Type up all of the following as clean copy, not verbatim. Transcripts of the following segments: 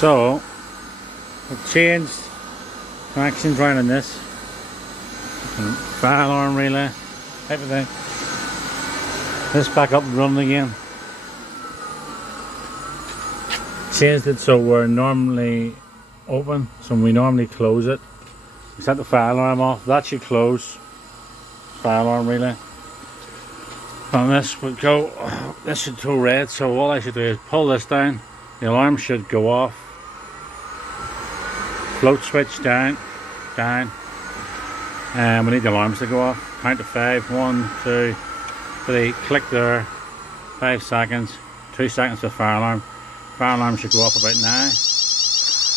So I've changed connections right on this. Fire alarm relay, everything. This back up and running again. Changed it so we're normally open, so we normally close it. We set the fire alarm off. That should close. Fire alarm relay. And this would go. This should go red. So all I should do is pull this down. The alarm should go off. Float switch down, down. And we need the alarms to go off. Count to 5. 1, 2, 3. Click there. 5 seconds. 2 seconds to fire alarm. Fire alarm should go off about now.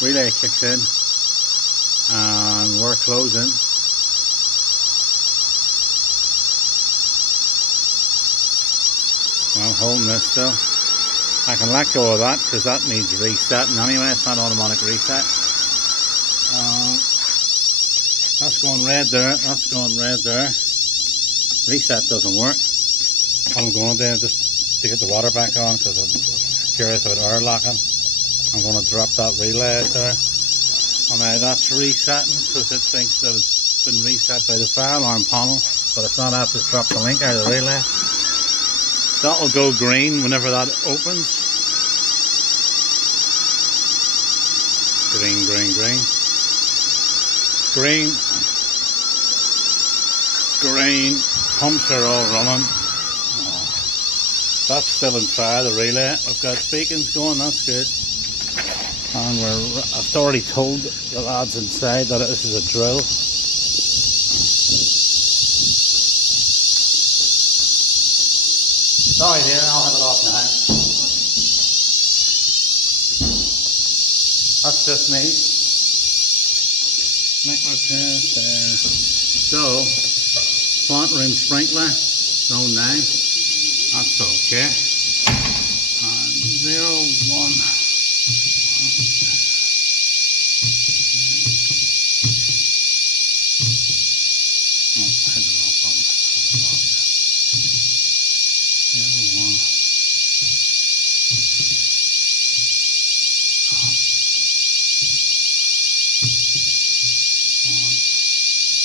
Relay kicks in. And we're closing. I'm holding this still. I can let go of that because that needs resetting anyway. It's not automatic reset. That's going red there. That's going red there. Reset doesn't work. What I'm going to do just to get the water back on because I'm curious about air locking. I'm going to drop that relay out there. And now that's resetting because it thinks that it's been reset by the fire alarm panel, but it's not. I have to drop the link out of the relay. That will go green whenever that opens. Green, green, green. Green. Green. Pumps are all running. Oh, that's still in fire, the relay. We've got beacons going, that's good. And I've already told the lads inside that this is a drill. Sorry dear, I'll have it off now. That's just me. Sprinkler test there. So, plant room sprinkler, zone 9. That's okay. And 0, 1. Oh, I hit the wrong button. Oh, yeah. 0, 1.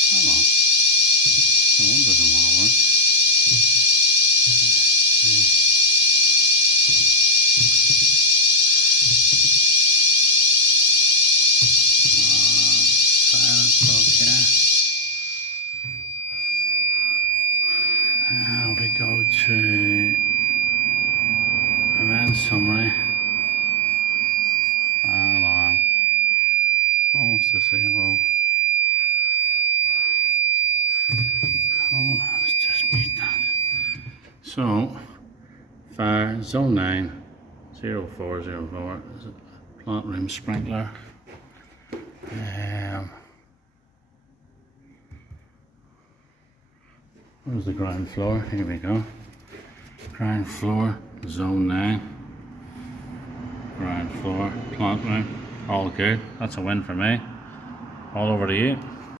Come on. The 1 doesn't want to work. 2, 3. Silence, okay. Now we go to event summary. Fire alarm. False disabled. Oh, let's just mute that. So, fire zone 9, 0404 is a plant room sprinkler. Where's the ground floor? Here we go. Ground floor, zone 9. Ground floor, plant room. All good. That's a win for me. All over to you.